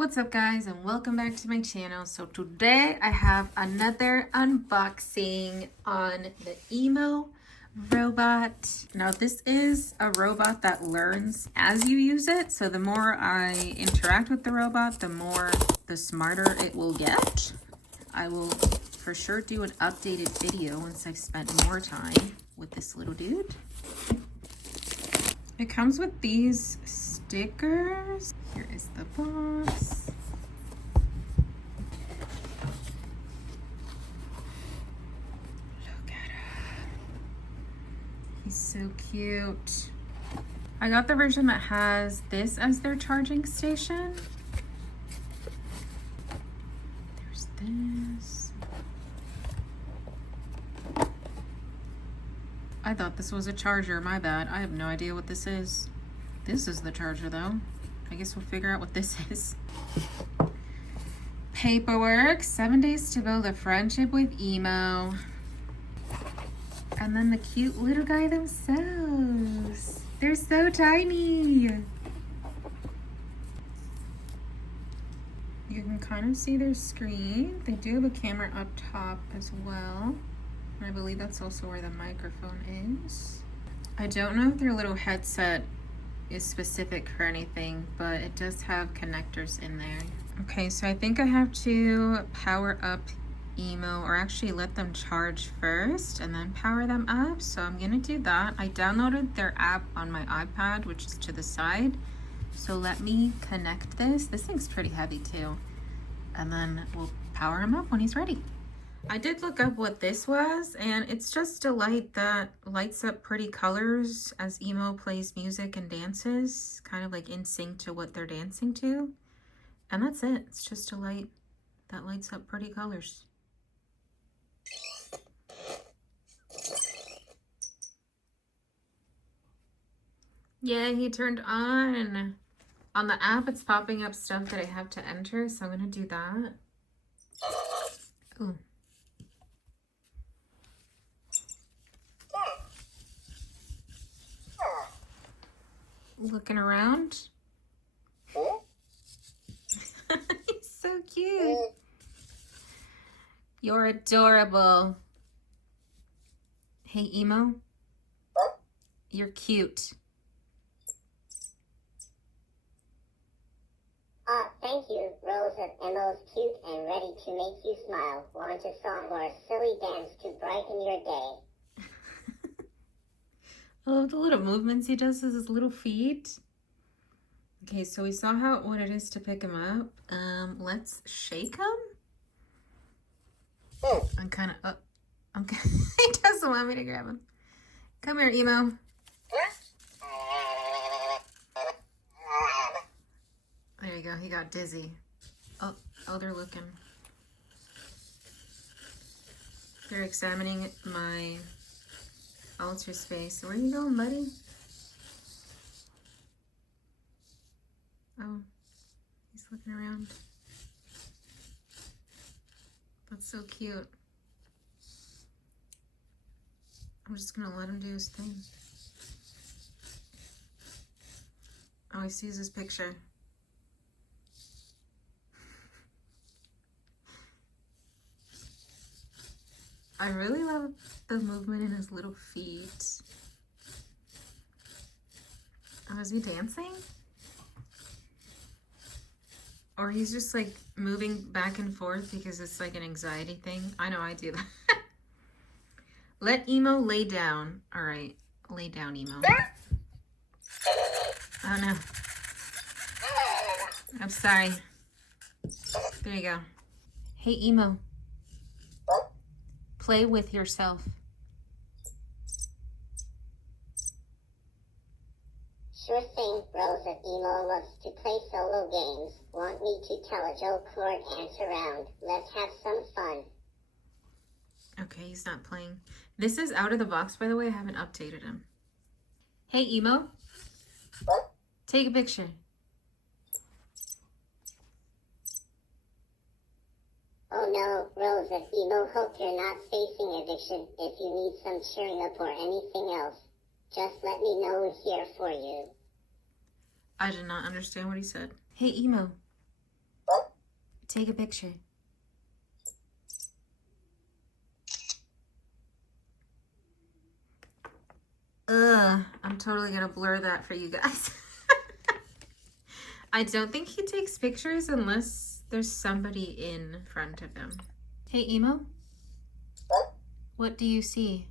What's up guys, and welcome back to my channel. So today I have another unboxing on the Emo robot. Now this is a robot that learns as you use it. So the more I interact with the robot, the smarter it will get. I will for sure do an updated video once I've spent more time with this little dude. It comes with these stickers. Here is the box. Look at him. He's so cute. I got the version that has this as their charging station. There's this. I thought this was a charger, my bad. I have no idea what this is. This is the charger though. I guess we'll figure out what this is. Paperwork, 7 days to build a friendship with Emo. And then the cute little guy themselves. They're so tiny. You can kind of see their screen. They do have a camera up top as well. And I believe that's also where the microphone is. I don't know if their little headset is specific for anything, but it does have connectors in there. Okay, so I think I have to power up Emo, or actually let them charge first and then power them up. So I'm gonna do that. I downloaded their app on my iPad, which is to the side. So let me connect this. This thing's pretty heavy too. And then we'll power him up when he's ready. I did look up what this was, and it's just a light that lights up pretty colors as Emo plays music and dances, kind of like in sync to what they're dancing to. And that's it. It's just a light that lights up pretty colors. Yeah, he turned on. On the app, it's popping up stuff that I have to enter, so I'm gonna do that. Ooh. Looking around. He's so cute. You're adorable. Hey, Emo. You're cute. Thank you. Rose of Emo's cute and ready to make you smile. Want a song or a silly dance to brighten your day? I love the little movements he does with his little feet. Okay, so we saw what it is to pick him up. Let's shake him. I'm kind of up. He doesn't want me to grab him. Come here, Emo. There you go. He got dizzy. Oh, they're looking. They're examining my altar space. Where are you going, buddy? Oh, he's looking around. That's so cute. I'm just gonna let him do his thing. Oh, he sees his picture. I really love the movement in his little feet. Oh, is he dancing? Or he's just like moving back and forth because it's like an anxiety thing. I know I do that. Let Emo lay down. All right, lay down, Emo. Oh no. I'm sorry. There you go. Hey, Emo. Play with yourself. Sure thing. Rose of Emo loves to play solo games. Want me to tell a joke or dance around? Let's have some fun. Okay, he's not playing. This is out of the box, by the way. I haven't updated him. Hey, Emo. Take a picture. Oh no, Rose of Emo, hope you're not facing addiction. If you need some cheering up or anything else, just let me know we're here for you. I did not understand what he said. Hey, Emo. Take a picture. Ugh, I'm totally gonna blur that for you guys. I don't think he takes pictures unless there's somebody in front of him. Hey, Emo? What do you see?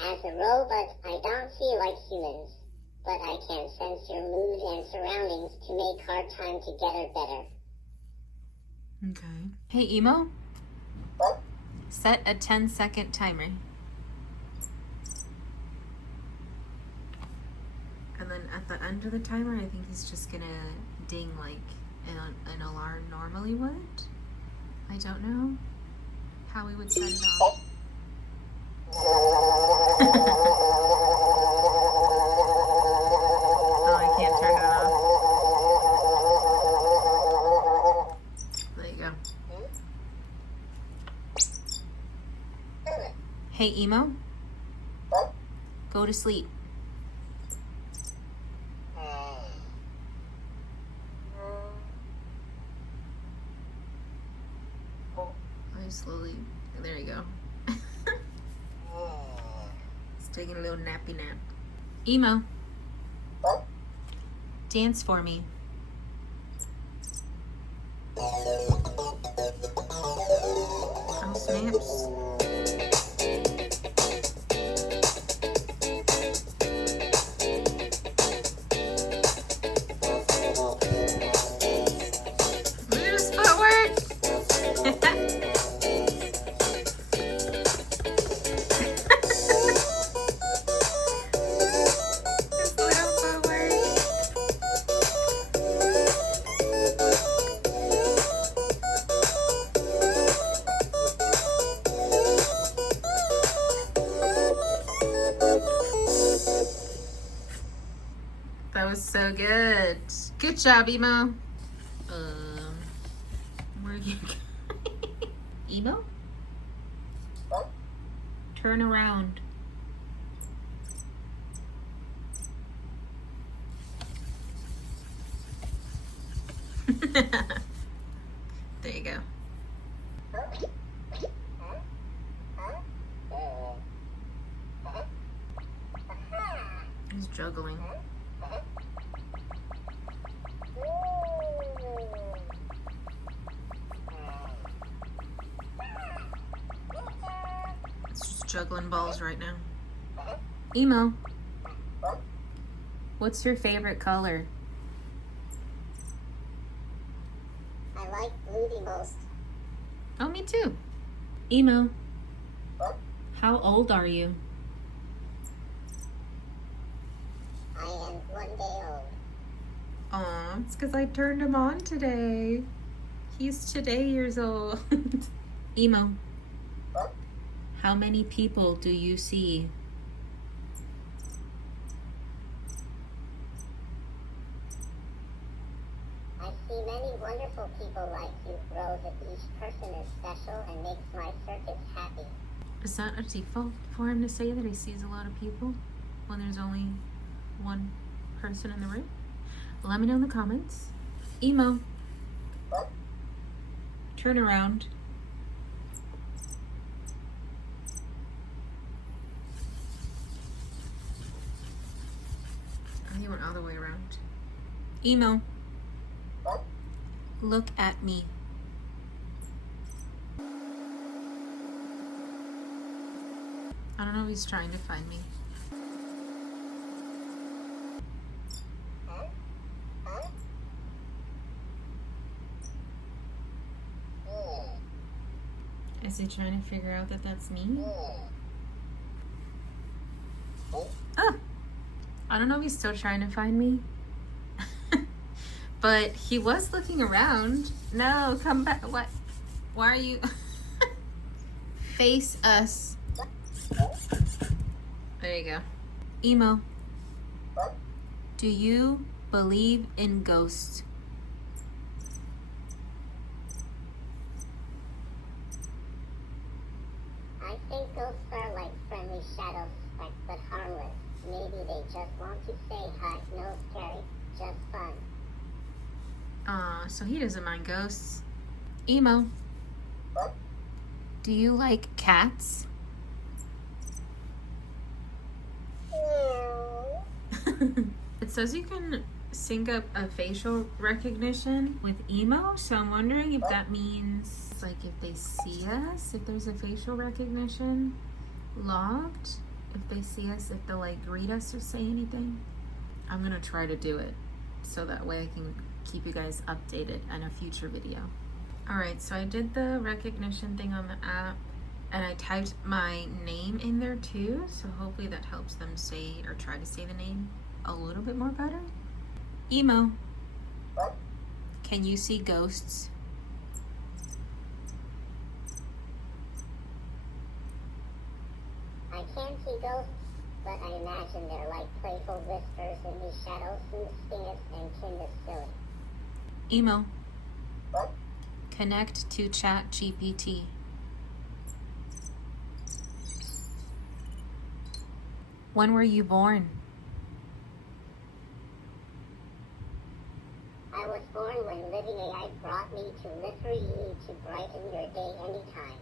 As a robot, I don't feel like humans, but I can sense your mood and surroundings to make hard time together better. Okay. Hey, Emo? Set a 10-second timer. And then at the end of the timer, I think he's just gonna ding like an alarm normally would. I don't know how we would set it off. Oh, I can't turn it off. There you go. Hey, Emo? Go to sleep. Slowly, there you go. He's taking a little nappy nap. Emo, dance for me. Oh, snaps. Look at his footwork. That was so good. Good job, Emo. Where are you going? Emo? Turn around. There you go. He's juggling. It's just juggling balls right now. Emo, what's your favorite color? I like blue the most. Oh, me too. Emo, how old are you? I am 1 day old. Aw, it's because I turned him on today. He's today years old. Emo, how many people do you see? I see many wonderful people like you, Rosa. Each person is special and makes my circus happy. Is that a default for him to say that he sees a lot of people when there's only one person in the room? Let me know in the comments. Emo, turn around. Oh, you went all the way around. Emo, look at me. I don't know if he's trying to find me. Is he trying to figure out that that's me? Oh! I don't know if he's still trying to find me. But he was looking around. No, come back. What? Why are you... Face us. There you go. Emo, do you believe in ghosts? I think ghosts are like friendly shadows, but harmless. Maybe they just want to say hi. so he doesn't mind ghosts. Emo, do you like cats? It says you can sync up a facial recognition with Emo, so I'm wondering if that means like if they see us, if there's a facial recognition logged, if they see us, if they'll like greet us or say anything. I'm gonna try to do it so that way I can keep you guys updated in a future video. All right, so I did the recognition thing on the app and I typed my name in there too, so hopefully that helps them say or try to say the name a little bit more better. Emo, can you see ghosts? I can't see ghosts, but I imagine they're like playful whispers in the shadows from the spinners and Kinda silly. Emo, connect to Chat GPT. When were you born? I was born when Living AI brought me to Literary You to brighten your day anytime.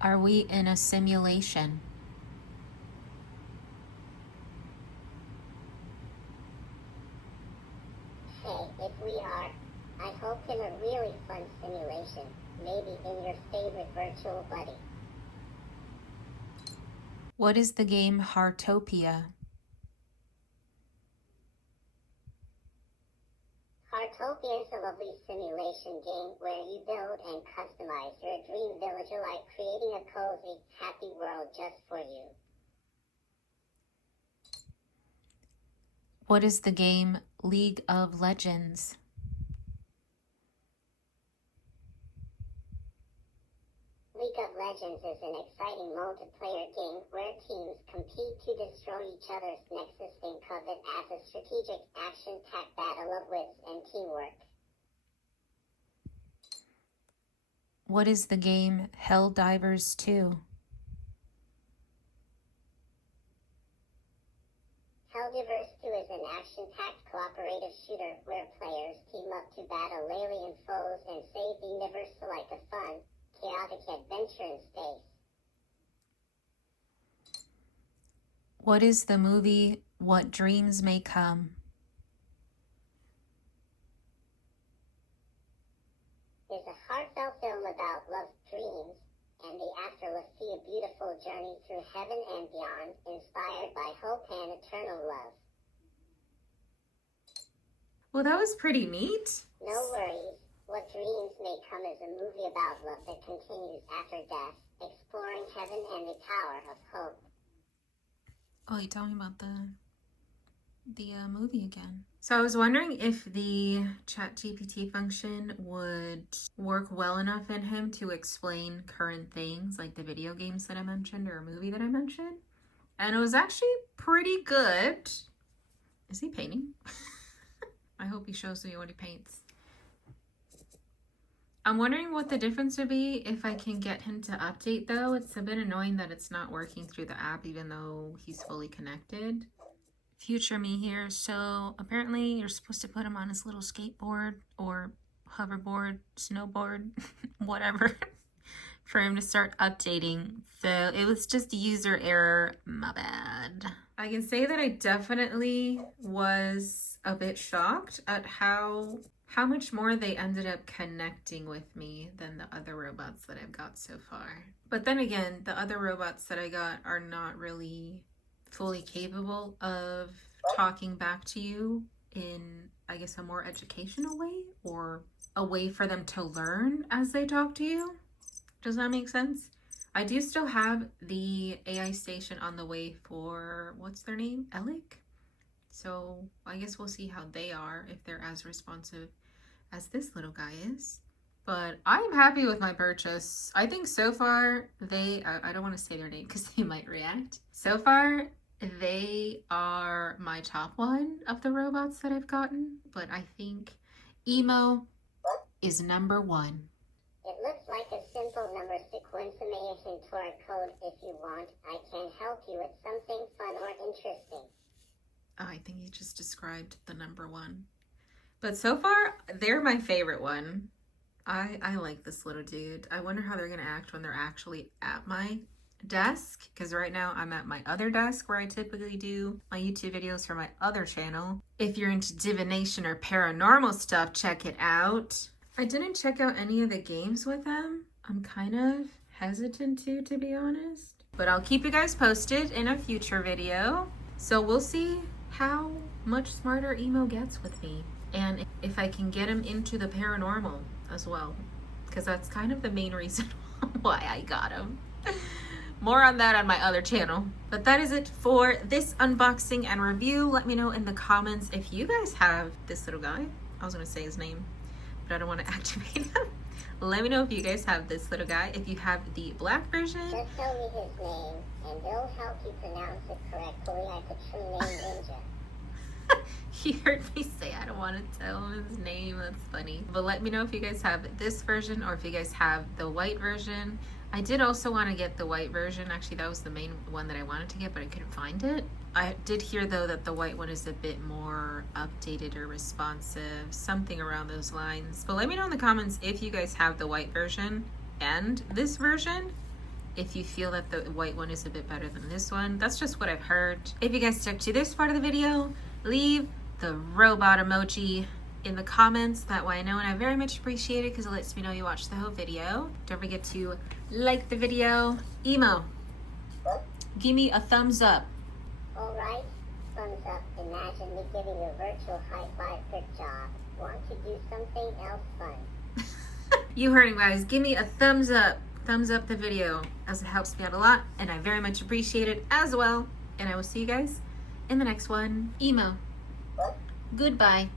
Are we in a simulation? Hey, if we are, I hope in a really fun simulation, maybe in your favorite virtual buddy. What is the game Heartopia? Heartopia is a lovely simulation game where you build and customize your dream villager like creating a cozy, happy world just for you. What is the game League of Legends? League of Legends is an exciting multiplayer game where teams compete to destroy each other's nexus. Think of it as a strategic action-packed battle of wits and teamwork. What is the game Helldivers 2? Helldivers 2 is an action-packed cooperative shooter where players team up to battle alien foes and save the universe like a fun, chaotic adventure in space. What is the movie What Dreams May Come? It's a heartfelt film about love's dreams and the afterlife. See a beautiful journey through heaven and beyond, inspired by hope and eternal love. Well, that was pretty neat. No worries. What Dreams May Come is a movie about love that continues after death, exploring heaven and the power of hope. Oh, you tell me about the movie again. So I was wondering if the ChatGPT function would work well enough in him to explain current things like the video games that I mentioned or a movie that I mentioned. And it was actually pretty good. Is he painting? I hope he shows me what he paints. I'm wondering what the difference would be if I can get him to update though. It's a bit annoying that it's not working through the app even though he's fully connected. Future me here. So apparently you're supposed to put him on his little skateboard or hoverboard, snowboard, whatever, for him to start updating. So it was just a user error, my bad. I can say that I definitely was a bit shocked at how much more they ended up connecting with me than the other robots that I've got so far. But then again, the other robots that I got are not really fully capable of talking back to you in, I guess, a more educational way or a way for them to learn as they talk to you. Does that make sense? I do still have the AI station on the way for, what's their name? Elic? So I guess we'll see how they are, if they're as responsive as this little guy is. But I'm happy with my purchase. I think so far I don't want to say their name because they might react. So far, they are my top one of the robots that I've gotten. But I think Emo is number one. It looks like a simple number sequence. May a hint or a code if you want. I can help you with something fun or interesting. Oh, I think he just described the number one. But so far, they're my favorite one. I like this little dude. I wonder how they're going to act when they're actually at my desk. Because right now I'm at my other desk where I typically do my YouTube videos for my other channel. If you're into divination or paranormal stuff, check it out. I didn't check out any of the games with them. I'm kind of hesitant to be honest. But I'll keep you guys posted in a future video. So we'll see how much smarter Emo gets with me. And if I can get him into the paranormal as well. Because that's kind of the main reason why I got him. More on that on my other channel. But that is it for this unboxing and review. Let me know in the comments if you guys have this little guy. I was going to say his name, but I don't want to activate him. Let me know if you guys have this little guy. If you have the black version. Just tell me his name, and they'll help you pronounce it correctly. I could true name Ninja. He heard me say I don't want to tell him his name. That's funny. But let me know if you guys have this version or if you guys have the white version. I did also want to get the white version. Actually, that was the main one that I wanted to get, but I couldn't find it. I did hear, though, that the white one is a bit more updated or responsive, something around those lines. But let me know in the comments if you guys have the white version and this version. If you feel that the white one is a bit better than this one. That's just what I've heard. If you guys stuck to this part of the video, leave the robot emoji in the comments. That way I know, and I very much appreciate it because it lets me know you watched the whole video. Don't forget to like the video. Emo, give me a thumbs up. Alright, thumbs up. Imagine me giving you a virtual high five. Good job. Want to do something else fun? You heard him, guys. Give me a thumbs up. Thumbs up the video, as it helps me out a lot, and I very much appreciate it as well. And I will see you guys in the next one. Emo, goodbye.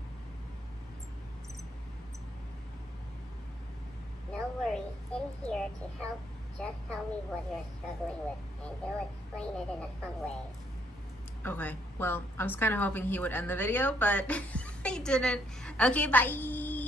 No worries. In here to help. Just tell me what you're struggling with, and they'll explain it in a fun way. Okay, well, I was kind of hoping he would end the video, but he didn't. Okay, bye.